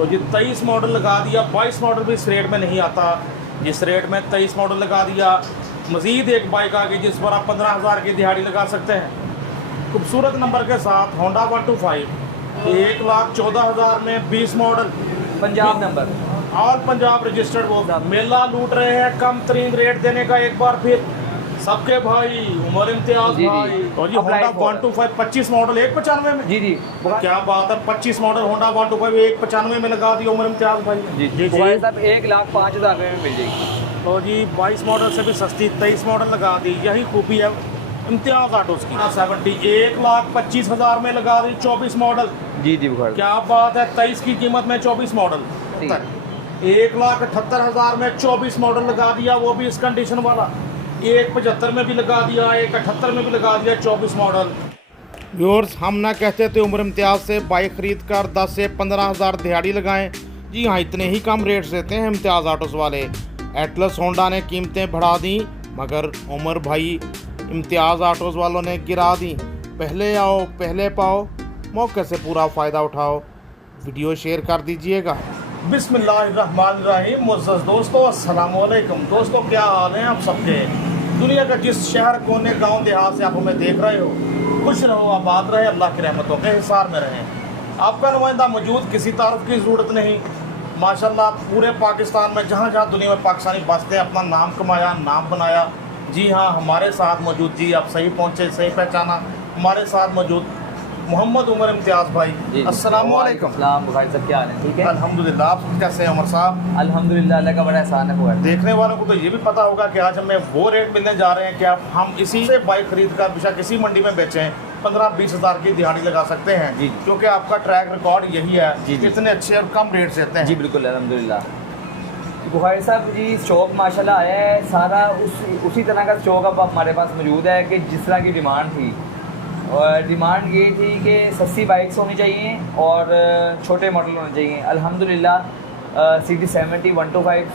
तो जी 23 मॉडल लगा दिया, 22 मॉडल भी इस रेट में नहीं आता जिस रेट में 23 मॉडल लगा दिया। मज़ीद एक बाइक आ गई जिस पर आप 15,000 की दिहाड़ी लगा सकते हैं। खूबसूरत नंबर के साथ होंडा 125 1,14,000 में 20 model, Punjab number, all Punjab registered. वो मेला लूट रहे हैं कम तरीन रेट देने का एक बार फिर सबके भाई उमर इम्तियाज भाई। तो जी होंडा 125 25 मॉडल 195 में। जी क्या बात है, 25 मॉडल होंडा 125 195 में लगा दिया उमर इम्तियाज भाई। जी साहब 1,05,000 में मिल जाएगी। तो जी 22 मॉडल से भी सस्ती 23 मॉडल लगा दी, यही खूबी है इम्तियाज ऑटोस की। 70 1,25,000 में लगा दी 24 मॉडल। जी क्या बात है, 23 की कीमत में 24 मॉडल। 1,78,000 में 24 मॉडल लगा दिया, वो भी इस कंडीशन वाला। 1,75 में भी लगा दिया, 1,78 में भी लगा दिया 24 मॉडल। व्यूअर्स, हम ना कहते थे उमर इम्तियाज से बाइक खरीद कर 10 से 15,000 दिहाड़ी लगाएं। जी हाँ, इतने ही कम रेट्स देते हैं इम्तियाज ऑटोस वाले। एटलस होंडा ने कीमतें बढ़ा दी मगर उमर भाई इम्तियाज ऑटोस वालों ने गिरा दी। पहले आओ पहले पाओ, मौके से पूरा फ़ायदा उठाओ। वीडियो शेयर कर दीजिएगा। बिस्मिल्लाहिर्रहमानिर्रहीम। मुअज़्ज़ज़ दोस्तों, अस्सलाम वालेकुम। दोस्तों, क्या हाल हैं आप सबके? दुनिया का जिस शहर कोने गांव देहात से आप हमें देख रहे हो, खुश रहो, आबाद रहे, अल्लाह की रहमतों के हिसार में रहें। आपका नुमाइंदा मौजूद, किसी तारुफ की ज़रूरत नहीं। माशाल्लाह पूरे पाकिस्तान में जहाँ जहाँ दुनिया में पाकिस्तानी बसते हैं, अपना नाम कमाया, नाम बनाया। जी हाँ, हमारे साथ मौजूद, जी आप सही पहुँचे, सही पहचाना, हमारे साथ मौजूद मोहम्मद उमर इम्तियाज भाई। अस्सलाम वालेकुम। भाई सब क्या हाल है? ठीक है अल्हम्दुलिल्लाह। आप कैसे हैं उमर साहब? अल्हम्दुलिल्लाह, अल्लाह का बड़ा एहसान है। देखने वालों को तो ये भी पता होगा कि आज हमें वो रेट मिलने जा रहे हैं कि आप हम इसी से बाइक खरीद कर बेशक किसी मंडी में बेचें, 15-20 हज़ार की दिहाड़ी लगा सकते हैं जी, क्योंकि आपका ट्रैक रिकॉर्ड यही है जी, इतने अच्छे और कम रेट देते हैं। जी बिल्कुल, अल्हम्दुलिल्लाह। बुखारी साहब जी, स्टॉक माशाल्लाह आया है सारा, उसी तरह का स्टॉक अब हमारे पास मौजूद है कि जिस तरह की डिमांड थी। और डिमांड ये थी कि सस्ती बाइक्स होनी चाहिए और छोटे मॉडल होने चाहिए। अल्हम्दुलिल्लाह CD70 125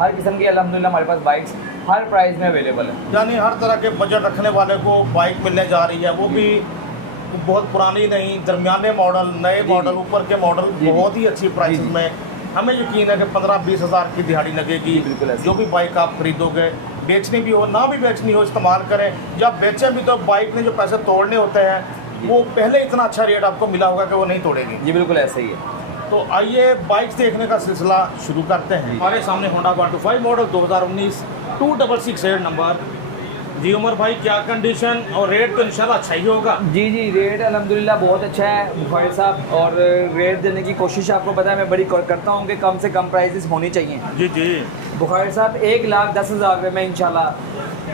हर किस्म की अल्हम्दुलिल्लाह हमारे पास बाइक्स हर प्राइस में अवेलेबल है। यानी हर तरह के बजट रखने वाले को बाइक मिलने जा रही है, वो भी बहुत पुरानी नहीं, दरमियाने मॉडल, नए मॉडल, ऊपर के मॉडल, बहुत ही अच्छी प्राइस में। हमें यकीन है कि 15-20 हज़ार की दिहाड़ी लगेगी। बिल्कुल, जो भी बाइक आप खरीदोगे, बेचनी भी हो ना भी बेचनी हो, इस्तेमाल करें। जब बेचें भी तो बाइक ने जो पैसे तोड़ने होते हैं वो पहले इतना अच्छा रेट आपको मिला होगा कि वो नहीं तोड़ेगी। जी बिल्कुल ऐसे ही है। तो आइए बाइक्स देखने का सिलसिला शुरू करते हैं। हमारे सामने होंडा 125 मॉडल 2019 2668 नंबर। जी उमर भाई, क्या कंडीशन और रेट तो इंशाल्लाह अच्छा ही होगा? जी रेट अल्हम्दुलिल्लाह बहुत अच्छा है बुखारी साहब, और रेट देने की कोशिश आपको पता है मैं बड़ी करता हूँ कि कम से कम प्राइसेस होनी चाहिए। जी बुखारी साहब 1,10,000 रुपये में इंशाल्लाह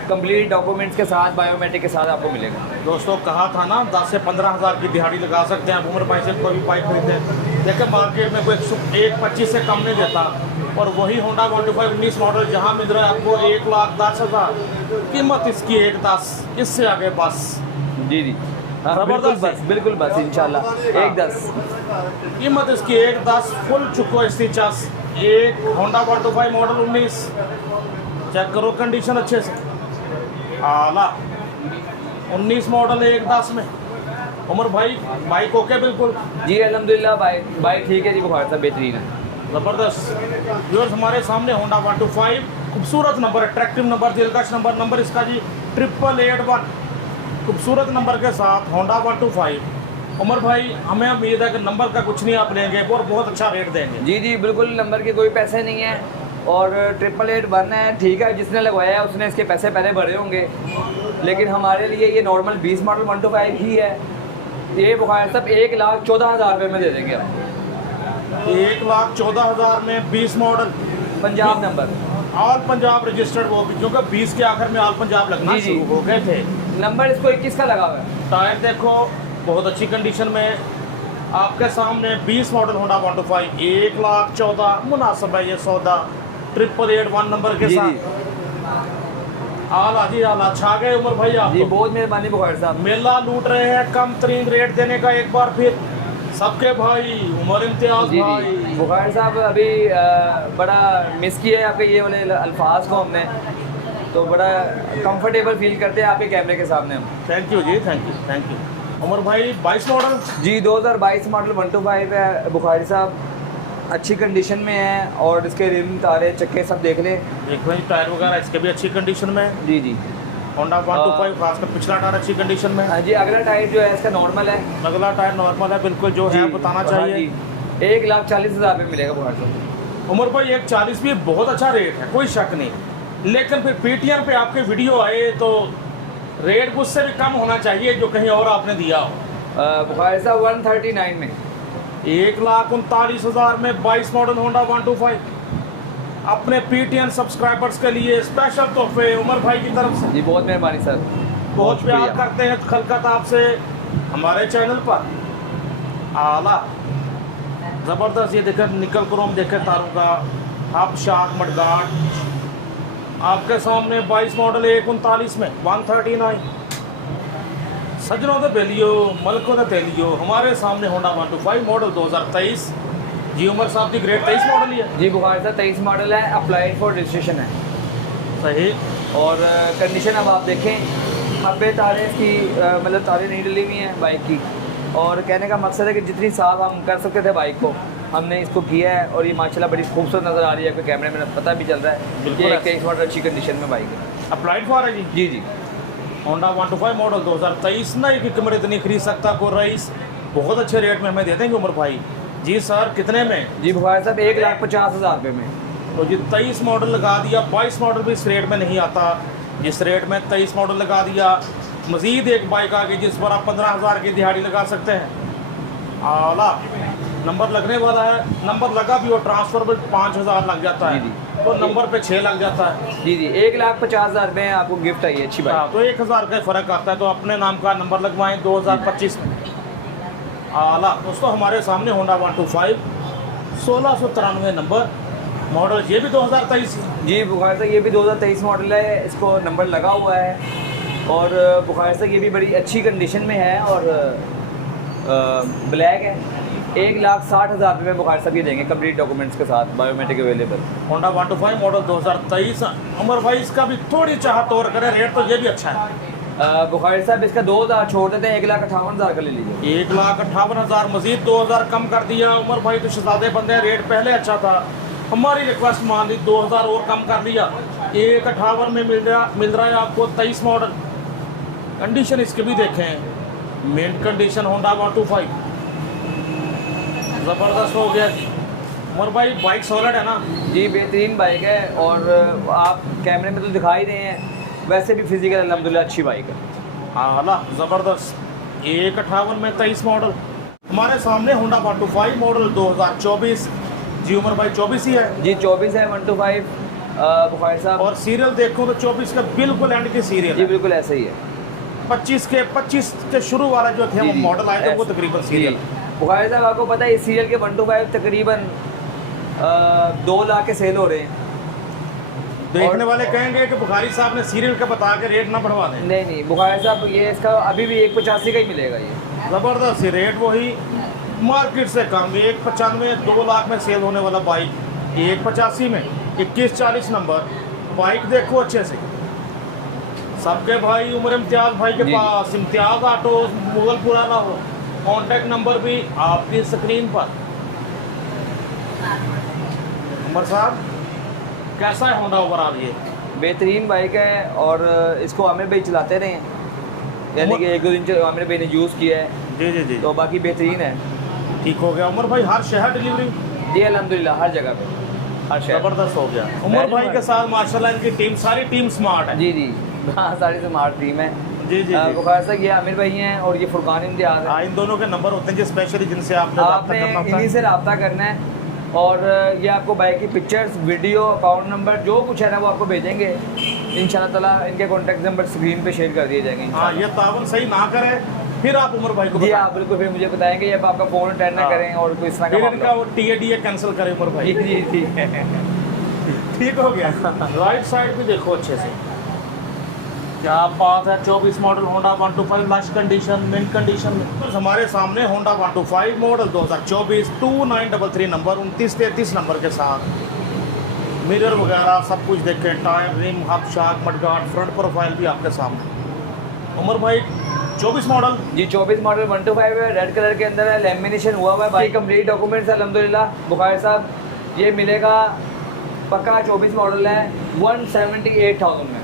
कंप्लीट डॉक्यूमेंट्स के साथ, बायोमेट्रिक के साथ आपको मिलेगा। दोस्तों, कहा था ना 10 से 15 हज़ार की दिहाड़ी लगा सकते हैं आप उमर भाई से कोई भी बाइक खरीदे। देखिए मार्केट में कोई 1,25 से कम नहीं देता, और वही होंडा 125 19 मॉडल जहाँ मिल रहा है आपको 1,10,000। कीमत इसकी 1,10, इससे आगे बस। जी जबरदस्त, बिल्कुल बस इंशाल्लाह 1,10 कीमत इसकी 1,10 फुल चुको इसकी चस। एक होंडा 125 मॉडल 19, चेक करो कंडीशन अच्छे से, आला 19 मॉडल 1,10 में। उमर भाई बाइक ओके बिल्कुल? जी अल्हम्दुलिल्लाह, बाइक ठीक है जी बुखारी साहब, बेहतरीन है, ज़बरदस्त। व्यूअर्स, हमारे सामने होंडा 125, खूबसूरत नंबर, अट्रैक्टिव नंबर, दिलकश नंबर इसका जी 8881, खूबसूरत नंबर के साथ होंडा 125। उमर भाई, हमें उम्मीद है कि नंबर का कुछ नहीं आप लेंगे और बहुत अच्छा रेट देंगे। जी बिल्कुल, नंबर के कोई पैसे नहीं है, और 8881 है, ठीक है, जिसने लगवाया है उसने इसके पैसे पहले भरे होंगे, लेकिन हमारे लिए ये नॉर्मल 20 मॉडल 125 ही है। ये बुखारी साहब 1,14,000 रुपये में दे देंगे आप। 1,14,000 में 20 model, Punjab number, all Punjab registered, वो भी क्योंकि 20 के आखिर में ऑल पंजाब लगना शुरू हो गए थे। नंबर इसको 21 का लगा हुआ है। टायर देखो बहुत अच्छी कंडीशन में आपके सामने 20 मॉडल होंडा 125, 1,14,000 मुनासिब है ये सौदा। 8881 नंबर के साथ आला जी आला, छा गए उमर भाई आप। जी बहुत मेहरबानी बुखारी साहब। मेला लूट रहे हैं कम तरीन रेट देने का एक बार फिर सबके भाई उमर इम्तियाज भाई। बुखारी साहब अभी बड़ा मिस किया है आपके ये वाले अल्फाज को हमने, तो बड़ा कंफर्टेबल फील करते हैं आपके कैमरे के सामने हम। थैंक यू जी, थैंक यू। उमर भाई 22 मॉडल? जी 2022 मॉडल 125 है बुखारी साहब, अच्छी कंडीशन में है और इसके रिम तारे चक्के सब देख लें। देख लें टायर वगैरह इसके भी अच्छी कंडीशन में है। जी जी। होंडा 125 खासकर पिछला टायर अच्छी कंडीशन में है। हाँ जी, अगला टायर जो है इसका नॉर्मल है। अगला टायर नॉर्मल है बिल्कुल, जो है बताना चाहिए। 1,40,000 में मिलेगा बुखार साहब। उमर भाई 1,40 भी बहुत अच्छा रेट है, कोई शक नहीं, लेकिन फिर पेटीएम पे आपके वीडियो आए तो रेट उससे भी कम होना चाहिए जो कहीं और आपने दिया हो। बुखार साहब 139 में 1,39,000 में 22 मॉडल होंडा 125 अपने पीटीएन सब्सक्राइबर्स के लिए स्पेशल तोहफे उमर भाई की तरफ से। जी बहुत मेहरबानी सर, बहुत प्यार शुक्रिया। करते हैं खलकत आपसे हमारे चैनल पर। आला ज़बरदस्त, ये देखें निकल क्रोम देखें तारों का, हब शाख मडगाट आपके सामने 22 मॉडल 1,39 में 139। सजनों दे बेलियो मलकों दे तेलियो, हमारे सामने होंडा 125 मॉडल 2023। जी उमर साहब की ग्रेड 23 मॉडल ही है। जी बुखार साहब 23 मॉडल है, अप्लाइड फॉर रजिस्ट्रेशन है। सही। और कंडीशन अब आप देखें, हब्बे तारे की मतलब तारे नहीं डली हुई हैं बाइक की। और कहने का मकसद है कि जितनी साफ हम कर सकते थे बाइक को, हमने इसको किया है। और ये माशाल्लाह बड़ी खूबसूरत नज़र आ रही है, आपके कैमरे में पता भी चल रहा है बिल्कुल कि ऐसे। 23 मॉडल अच्छी कंडीशन में बाइक है। अप्लाइड फॉर है जी। जी जी। होंडा 125 मॉडल 2023 नहीं की कीमत इतनी खरीद सकता को रईस, बहुत अच्छे रेट में हमें दे देंगे उमर भाई। जी सर कितने में? जी बुखार साहब 1,50,000 रुपये में। तो जी 23 मॉडल लगा दिया, 22 मॉडल भी इस रेट में नहीं आता जिस रेट में 23 मॉडल लगा दिया। मज़ीद एक बाइक आ गई जिस पर आप 15,000 की दिहाड़ी लगा सकते हैं। आला नंबर लगने वाला है, नंबर लगा भी और ट्रांसफर में 5,000 लग जाता है, जी, तो नंबर पे 6 लग जाता है। जी जी 1,50,000 रुपये आपको गिफ्ट आई है अच्छी बाइक। हाँ, तो 1,000 का फ़र्क आता है, तो अपने नाम का नंबर लगवाएं 2025 में। आला दोस्तों हमारे सामने होंडा 125 1693 नंबर मॉडल, ये भी 2023 है। जी बुखार साहब ये भी 2023 मॉडल है, इसको नंबर लगा हुआ है। और बुखार साहब ये भी बड़ी अच्छी कंडीशन में है और ब्लैक है। 1,60,000 रुपये में बुखार साहब ये देंगे कंप्लीट डॉक्यूमेंट्स के साथ, biometric available. Honda 125 model 2023। Umar भाई इसका भी थोड़ी चाहत और करें, रेट तो ये भी अच्छा है। बुखारी साहब इसका 2,000 छोड़ देते हैं, 1,58,000 का ले लीजिए। 1,58,000 मजीद 2,000 कम कर दिया। उमर भाई तो शहजादे बंदे हैं, रेट पहले अच्छा था, हमारी रिक्वेस्ट मान ली 2,000 और कम कर दिया। 1,58 में मिल रहा है आपको 23 मॉडल। कंडीशन इसके भी देखें, मेन कंडीशन होंडा 125 ज़बरदस्त हो गया जी। उमर भाई बाइक सॉलिड है ना? जी बेहतरीन बाइक है और आप कैमरे में तो दिखा ही रहे हैं, वैसे भी फिजिकल अल्हम्दुलिल्लाह अच्छी बाइक है। आला ज़बरदस्त। 1,58 में 23 मॉडल हमारे सामने होंडा 125 मॉडल 2024। जी उमर भाई 24 ही है। जी 24 है 125 बुखारी साहब। और सीरियल देखो तो 24 का बिल्कुल एंड की सीरियल जी है। बिल्कुल ऐसे ही है। 25 के शुरू वाला जो थे जी, वो जी, मॉडल आए थे वो ऐसे। तकरीबन सीरियल। बुखारी साहब आपको पता है इस सीरियल के 125 तकरीबन 2 लाख के सेल हो रहे हैं। देखने वाले कहेंगे कि बुखारी साहब ने सीरियल का बता के रेट ना बढ़वा दें। नहीं नहीं बुखारी साहब ये इसका अभी भी 1,85 का ही मिलेगा ये। ज़बरदस्त रेट वही मार्केट से कम। 1,95 2 लाख में सेल होने वाला बाइक 1,85 में 2140 नंबर बाइक देखो अच्छे से। सबके भाई उमर इम्तियाज़ भाई के जी। पास इम्तियाज़ ऑटो मुगलपुरा ना हो, कॉन्टैक्ट नंबर भी आपकी स्क्रीन पर। उमर साहब कैसा है होंडा ओवरऑल? ये बेहतरीन बाइक है और इसको आमिर भाई चलाते रहे हैं, यानी कि 1-2 दिन आमिर भाई ने यूज़ किया है, जी जी जी तो बाकी बेहतरीन है। ठीक हो गया। उमर भाई हर शहर डिलीवरी जी अल्हम्दुलिल्लाह हर जगह पे, हर शहर। ज़बरदस्त हो गया। उमर भाई के साथ माशाल्लाह इनकी टीम, सारी टीम स्मार्ट है। जी जी हाँ सारी स्मार्ट टीम है। जी जी जी। बुखार साहब ये आमिर भाई हैं और ये फुरकान इम्तियाज़ है। हाँ, इन दोनों के नंबर होते हैं जो स्पेशली जिनसे आपने रब्ता आपने करना होता इन्हीं है। से रब्ता करना है और ये आपको बाइक की पिक्चर्स, वीडियो, अकाउंट नंबर जो कुछ है ना वो आपको भेजेंगे इंशाल्लाह ताला। इनके कॉन्टैक्ट नंबर स्क्रीन पे शेयर कर दिए जाएंगे हाँ, इंशाल्लाह। ये तावन सही ना करे फिर आप उमर भाई को जी बताएं। हाँ बिल्कुल, फिर मुझे बताएंगे अब आपका फ़ोन अटेंड ना हाँ। करें और कोई इस तरह फिर का इनका मामला। वो टीए कैंसिल करे उमर भाई। जी जी ठीक है। ठीक हो गया। राइट साइड भी देखो अच्छे से, क्या बात है। 24 model Honda 125 lush condition, mint condition में। तो हमारे सामने होंडा 125 मॉडल 2024 2933 नंबर 2933 नंबर के साथ मिरर वगैरह सब कुछ देखें, टायर, रिम, हब, शाक, मडगार्ड, फ्रंट प्रोफाइल भी आपके सामने। उमर भाई 24 मॉडल। जी 24 मॉडल 125 है, रेड कलर के अंदर है, लेमिनेशन हुआ हुआ है, बाइक कंप्लीट डॉक्यूमेंट्स है अल्हम्दुलिल्लाह। बुखारी साहब ये मिलेगा पक्का 24 मॉडल है 178,000 में।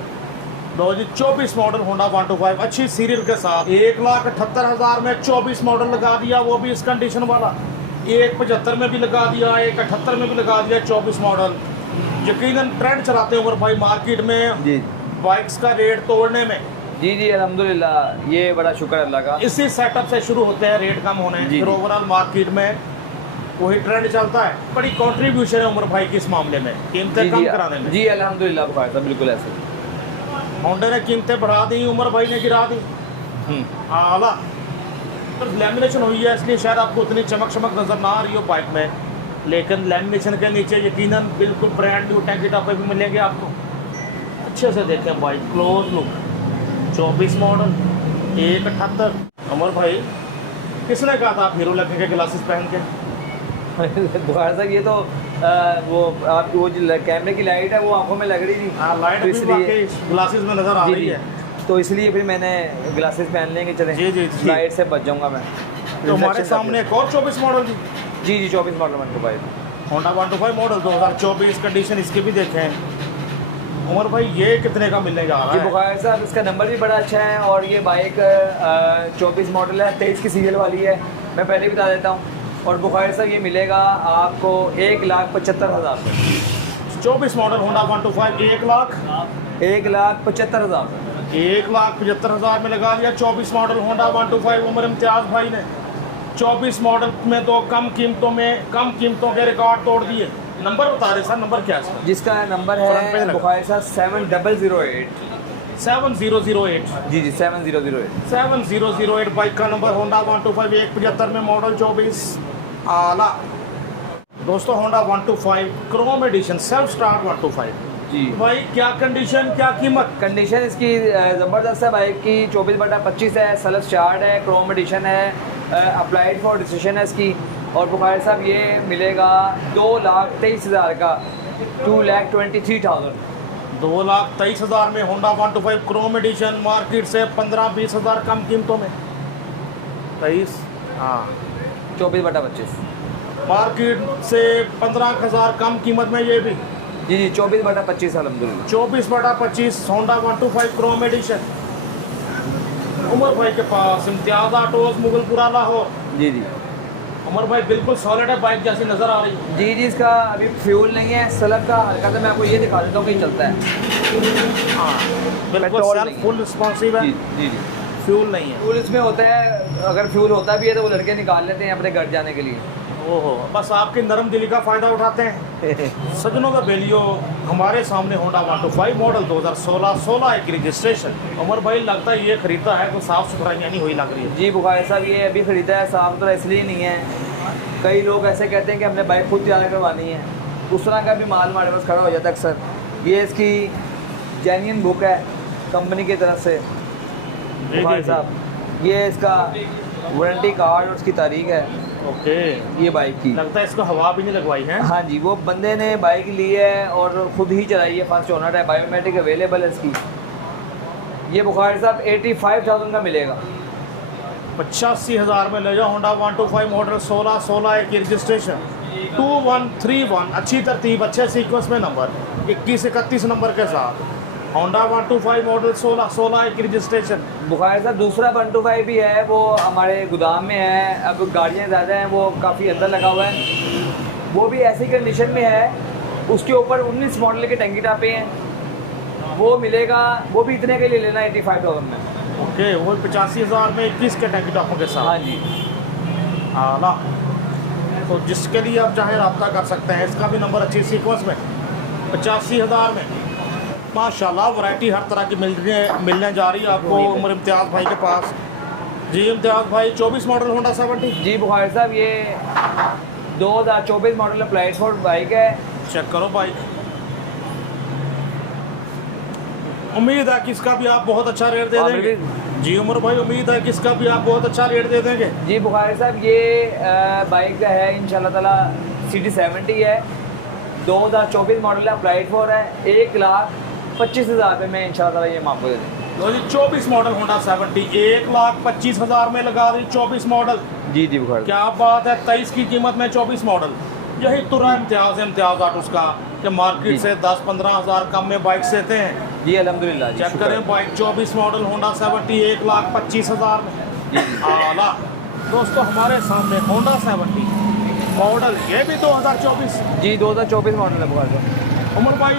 लो जी 24 मॉडल होंडा 125 अच्छी सीरियल के साथ 1,78,000 में 24 मॉडल लगा दिया, वो भी इस कंडीशन वाला। 1,75 में भी लगा दिया, 1,78 में भी लगा दिया 24 मॉडल। यकीनन ट्रेंड चलाते हैं उमर भाई मार्केट में जी बाइक्स का रेट तोड़ने में। जी जी अल्हम्दुलिल्लाह, ये बड़ा शुक्र अल्लाह का। इसी सेटअप से शुरू होते हैं रेट कम होने, जी, फिर जी। ओवरऑल मार्केट में वही ट्रेंड चलता है। बड़ी कंट्रीब्यूशन है उमर भाई की इस मामले में, कीमतें कम कराने में। जी अल्हम्दुलिल्लाह बुखारी साहब बिल्कुल ऐसे। होंडा ने कीमतें बढ़ा दी, उमर भाई ने गिरा दी। आला तो लैमिनेशन हुई है इसलिए शायद आपको उतनी चमक चमक नज़र ना आ रही हो बाइक में, लेकिन लैमिनेशन के नीचे यकीनन बिल्कुल ब्रांड न्यू टैंकी टॉप पे भी मिलेंगे आपको। अच्छे से देखें bike close look, 24 model 1,78। Umar भाई किसने कहा था आप हीरो लगेंगे ग्लासेस पहन के? बुखारी साहब ये तो वो आपकी वो जो कैमरे की लाइट है वो आंखों में लग रही थी। हाँ लाइट तो भी इसलिए वाकई ग्लासेस में नज़र आ जी, रही जी। है। तो इसलिए फिर मैंने ग्लासेस पहन लेंगे चले। जी, जी, जी। लाइट से बच जाऊंगा मैं। तो हमारे सामने एक और 24 मॉडल जी, जी 24 मॉडल 125। होंडा 125 मॉडल 2024 कंडीशन इसके भी देखें। उमर भाई ये कितने का मिलने जा रहा जी है? बुखारी साहब इसका नंबर भी बड़ा अच्छा है और ये बाइक 24 मॉडल है, 23 की सीरियल वाली है, मैं पहले ही बता देता हूँ। और बुखारी साहब ये मिलेगा आपको 1,75,000 में। 24 मॉडल होंडा 125 1,75,000 में। 1,75,000 में लगा दिया 24 मॉडल होंडा 125 उमर इम्तियाज़ भाई ने। 24 मॉडल में तो कम कीमतों के रिकॉर्ड तोड़ दिए। नंबर बता रहे सर, नंबर क्या है इसका? जिसका नंबर फ्रंट पे है लगा। बुखारी साहब 7008। 7008 जी जी 7008। 7008 बाइक का नंबर होंडा 125 1,75 में मॉडल 24 आला। दोस्तों Honda 125 chrome edition self start 125 जी भाई क्या कंडीशन क्या कीमत? कंडीशन इसकी ज़बरदस्त है, बाइक की 24/25 है, सेल्फ स्टार्ट है, क्रोम एडिशन है, अप्लाइड फॉर रजिस्ट्रेशन है इसकी। और बुखारी साहब ये मिलेगा 2,23,000 का, 2,23,000। 2,23,000 में होंडा 125 क्रोम एडिशन मार्केट से 15-20 हज़ार कम कीमतों में। 23 हाँ 24/25। मार्केट से 15,000 कम कीमत में ये भी। जी जी 24/25 अल्हम्दुलिल्लाह। 24/25 होंडा 125 क्रोम एडिशन उमर भाई के पास। इम्तियाज़ ऑटोज मुगलपुरा लाहौर। जी जी उमर भाई बिल्कुल सॉलिड है, बाइक जैसी नज़र आ रही है। जी जी इसका अभी फ्यूल नहीं है, सलब का हल्का सा मैं आपको ये दिखा देता हूँ कि चलता है। हाँ बिल्कुल पेट्रोल सेल्फ नहीं। फुल रिस्पॉन्सिव है, जी जी जी फ्यूल नहीं है। फ्यूल इसमें होता है, अगर फ्यूल होता भी है तो वो लड़के निकाल लेते हैं अपने घर जाने के लिए। ओहो बस आपकी नरम दिली का फ़ायदा उठाते हैं। सजनों का बेलियो हमारे सामने होंडा 125 मॉडल 2016 16 एक रजिस्ट्रेशन। उमर भाई लगता है ये खरीदा है, कोई साफ़ सुथराई नहीं हुई लग रही है। जी बुखारी साहब ये अभी ख़रीदा है, साफ सुथरा इसलिए नहीं है। कई लोग ऐसे कहते हैं कि हमने बाइक खुद तैयार करवानी है, उस तरह का भी माल हमारे पास खड़ा हो जाता है अक्सर। ये इसकी जेन्युइन बुक है कंपनी की तरफ से बुखारी साहब। ये इसका वारंटी कार्ड और उसकी तारीख है ओके ये बाइक की। लगता है इसको हवा भी नहीं लगवाई है। हाँ जी वो बंदे ने बाइक ली है और ख़ुद ही चलाई है, फर्स्ट ओनर है, बायोमेट्रिक अवेलेबल है इसकी। ये बुखारी साहब 85,000 का मिलेगा। 85,000 में ले जाओ होंडा 125 मॉडल 16 16 एक रजिस्ट्रेशन 2131 अच्छी तरतीब अच्छे सीक्वेंस में नंबर 21-31 नंबर के साथ होंडा 125 मॉडल 16 16 एक रजिस्ट्रेशन। बुखारी साहब दूसरा 125 भी है, वो हमारे गोदाम में है, अब गाड़ियाँ ज़्यादा हैं, वो काफ़ी अंदर लगा हुआ है, वो भी ऐसी कंडीशन में है। उसके ऊपर 19 मॉडल के टंकी टापे हैं, वो मिलेगा, वो भी इतने के लिए लेना 85,000 में। ओके वो 85,000 में 21 के टैंकी टॉपों के साथ। हाँ जी आला तो जिसके लिए आप चाहें रब्ता कर सकते हैं। इसका भी नंबर अच्छी सीक्वेंस में 85,000 में माशाल्लाह वैरायटी हर तरह की मिलने जा रही है आपको उमर इम्तियाज़ भाई के पास। जी इम्तियाज़ भाई 24 मॉडल होंडा 70। जी बुखारी साहब ये 2024 मॉडल अप्लाइड फॉर बाइक है। चेक करो बाइक। उम्मीद है कि इसका भी आप बहुत अच्छा रेट दे देंगे। जी उमर भाई उम्मीद है कि इसका भी आप बहुत अच्छा रेट दे देंगे। जी बुखारी साहब ये बाइक है इंशाल्लाह ताला CD70 है, 2024 मॉडल है, अप्लाइड फॉर है, 1,25,000 रुपये में इंशाल्लाह ताला ये हम आपको दे देंगे। लो जी 24 मॉडल होंडा 70 1,25,000 में लगा दी 24 मॉडल। जी जी बुखार क्या बात है, 23 की कीमत में 24 मॉडल। यही तुरा इम्तियाज़ है इम्तियाज़ ऑटोस का कि मार्केट से 10-15 हज़ार कम में बाइक देते हैं। जी अल्हम्दुलिल्लाह जी, चेक करें बाइक 24 मॉडल होंडा 70 1,25,000 में आला। दोस्तों हमारे सामने होंडा 70 मॉडल ये भी 2024। जी 2024 मॉडल है बुखार साहब। उमर भाई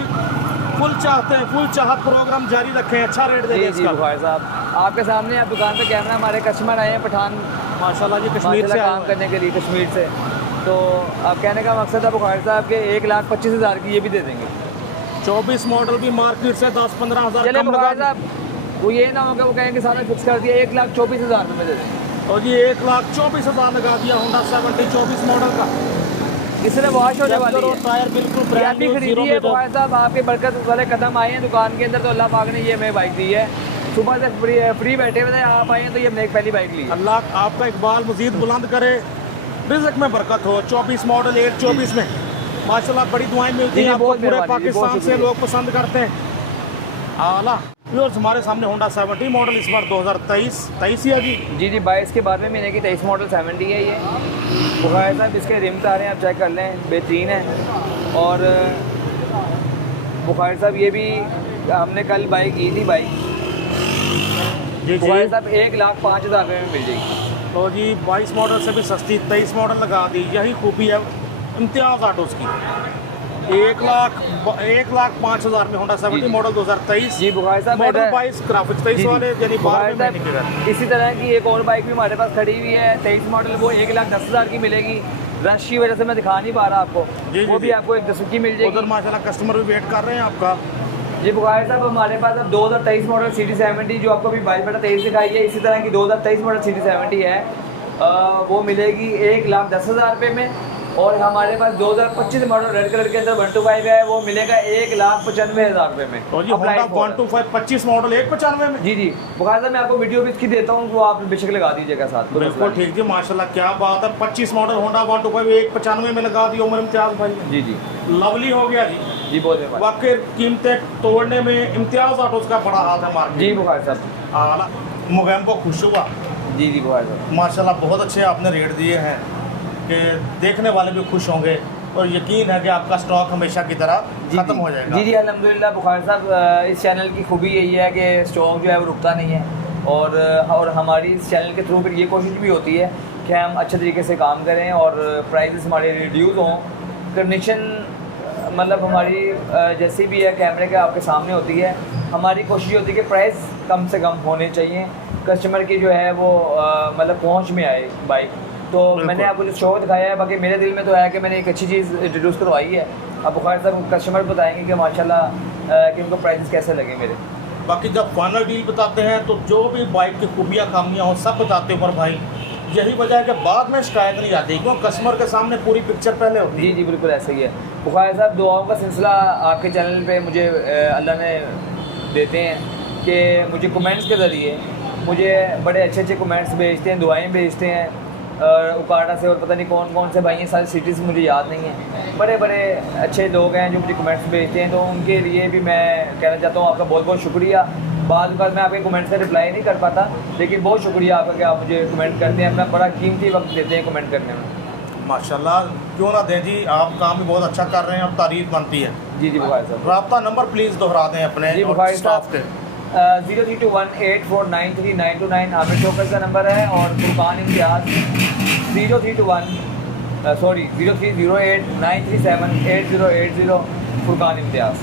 फुल चाहते हैं, फुल चाहत प्रोग्राम जारी रखें, अच्छा रेट दे दें जी जी इसका। बुखार साहब आपके सामने आप दुकान पे कैमरा, हमारे कस्टमर आए हैं पठान माशाल्लाह जी कश्मीर से काम करने के लिए कश्मीर से। तो आप कहने का मकसद है बुखार साहब के 1,25,000 की ये भी दे देंगे। 24 मॉडल भी मार्केट से 10-15 हज़ार चले कम बुखार लगा। साहब वो ये ना हो कि वो कहेंगे सारा फिक्स कर दिया 1,24,000 में दे देंगे। और ये 1,24,000 लगा दिया होंडा 70 24 मॉडल का। इसलिए वॉश होने वाली है। टायर बिल्कुल ये ब्रांड अभी न्यू खरीदी 0 है मीटर। बुखार साहब, आपके बरकत वाले कदम आए हैं दुकान के अंदर तो अल्लाह पाक ने ये हमें बाइक दी है। सुबह से फ्री बैठे हुए थे, आप आए हैं तो ये हमने एक पहली बाइक ली है। अल्लाह आपका इकबाल मजीद बुलंद करे, रिज़्क में बरकत हो। 24 मॉडल 1,24 में माशाल्लाह बड़ी दुआएं मिलती जी, हैं आपको, बहुत पूरे मेहरबानी, बहुत पाकिस्तान से शुक्रिया। लोग पसंद करते हैं आला। व्यूअर्स हमारे सामने होंडा 70 मॉडल इस बार 2023 ही है जी। जी जी 22 के बाद में महीने की 23 मॉडल 70 है ये बुखार साहब। इसके रिम तारे आप चेक कर लें, बेहतरीन है। और बुखार साहब ये भी हमने कल बाई की थी बाइक जी बुखार साहब 1,05,000 में मिल जाएगी। तो जी 22 मॉडल से भी सस्ती 23 मॉडल लगा दी। यही खूबी है इम्तियाज़ ऑटोस की। 1,05,000 में होंडा 70 जी। मॉडल 2023। जी बुखार साहब मॉडल 22 ग्राफिक्स 23 वाले यानी बुखार 12 महीने के साहब बाद। इसी तरह की एक और बाइक भी हमारे पास खड़ी हुई है 23 मॉडल, वो 1,10,000 की मिलेगी। रश की वजह से मैं दिखा नहीं पा रहा आपको, जी, वो जी, भी जी। आपको 1,10,000 की मिल उधर जाएगी। माशाल्लाह कस्टमर भी वेट कर रहे हैं आपका। जी बुखार साहब हमारे पास अब 2023 मॉडल CD 70 जो आपको अभी 22/23 दिखाई है, इसी तरह की 2023 मॉडल CD 70 है वो मिलेगी 1,10,000 रुपये में। और हमारे पास 2025 मॉडल रेड कलर के अंदर 125 है, वो मिलेगा 1,95,000 रुपये में। और ये होंडा 125 25 मॉडल 195 में। जी जी बुखार साहब मैं आपको वीडियो भी इसकी देता हूँ, वो आप बेशक लगा दीजिएगा साथ। कोई मसला बिल्कुल नहीं। ठीक जी माशाल्लाह क्या बात है। 25 मॉडल होंडा 125 195 में लगा दी उमर इम्तियाज़ भाई। जी जी लवली हो गया जी। जी बहुत धन्यवाद। वाकई कीमतें तोड़ने में इम्तियाज़ ऑटोस का बड़ा हाथ है मार्केट जी में। बुखार साहब। आला मुगैम्बो खुश हुआ जी जी बुखार साहब। माशाल्लाह, बहुत अच्छे आपने रेट दिए हैं कि देखने वाले भी खुश होंगे और यकीन है कि आपका स्टॉक हमेशा की तरह ख़त्म हो जाएगा। जी जी अल्हम्दुलिल्लाह बुखार साहब इस चैनल की खूबी यही है कि स्टॉक जो है वो रुकता नहीं है। और हमारी इस चैनल के थ्रू फिर ये कोशिश भी होती है कि हम अच्छे तरीके से काम करें और प्राइसेस हमारे रिड्यूस हों। कंडीशन मतलब हमारी जैसी भी है कैमरे के आपके सामने होती है। हमारी कोशिश होती है कि प्राइस कम से कम होने चाहिए, कस्टमर की जो है वो मतलब पहुंच में आए बाइक। तो मैंने आपको जो शो दिखाया है, बाकी मेरे दिल में तो है कि मैंने एक अच्छी चीज़ इंट्रोड्यूस करवाई है। अब बुखार साहब कस्टमर बताएंगे कि माशाल्लाह कि उनको प्राइसेस कैसे लगे मेरे। बाकी जब फाइनल डील बताते हैं तो जो भी बाइक की खूबियाँ खामियाँ हो सब बताते हैं उमर भाई। यही वजह है कि बाद में शिकायत नहीं आती क्योंकि कस्टमर के सामने पूरी पिक्चर पहले होती जी है। जी बिल्कुल ऐसा ही है बुखार साहब। दुआओं का सिलसिला आपके चैनल पे मुझे अल्लाह ने देते हैं कि मुझे कमेंट्स के ज़रिए मुझे बड़े अच्छे अच्छे कमेंट्स भेजते हैं, दुआएं भेजते हैं उकाड़ा से और पता नहीं कौन कौन से भाई हैं, सारी सिटीज़ मुझे याद नहीं है। बड़े बड़े अच्छे लोग हैं जो मुझे कमेंट्स भेजते हैं, तो उनके लिए भी मैं कहना चाहता हूँ आपका बहुत बहुत शुक्रिया। बाद मैं आपके कमेंट्स का रिप्लाई नहीं कर पाता, लेकिन बहुत शुक्रिया आपका कि आप मुझे कमेंट करते हैं, अपना बड़ा कीमती वक्त देते हैं कमेंट करने में। माशाल्लाह, क्यों ना दें जी, आप काम भी बहुत अच्छा कर रहे हैं, अब तारीफ बनती है। जी जी बुखार साहब। राब्ता नंबर प्लीज़ दोहरा दें अपने जी और बुखारी स्टाफ के। 032184939229 आमिर चौकस का नंबर है और फुरकान इम्तियाज़ 030893788080 फुरकान इम्तियाज़।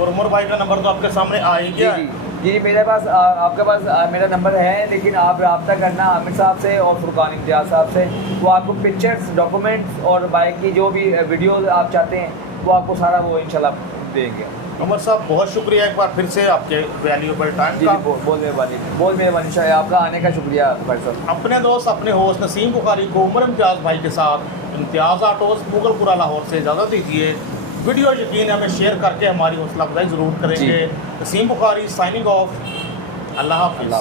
और उमर भाई का नंबर तो आपके सामने आ ही गया है। जी मेरे पास आपके पास मेरा नंबर है, लेकिन आप रब्ता करना आमिर साहब से और फुरकान इम्तियाज़ साहब से। वो आपको पिक्चर्स, डॉक्यूमेंट्स और बाइक की जो भी वीडियोज़ आप चाहते हैं वो आपको सारा वो इंशाल्लाह देंगे। उमर साहब बहुत शुक्रिया एक बार फिर से आपके वैल्यूएबल टाइम जी का। बहुत मेहरबानी शायद आपका आने का शुक्रिया बुखारी साहब। अपने दोस्त अपने होस्ट नसीम बुखारी को उमर इम्तियाज़ भाई के साथ इम्तियाज़ ऑटोज़ मुगलपुरा लाहौर से इजाज़त दीजिए। वीडियो यकीन हमें शेयर करके हमारी हौसला अफजाई ज़रूर करेंगे। Naseem Bukhari signing off. अल्लाह हाफ़िज़।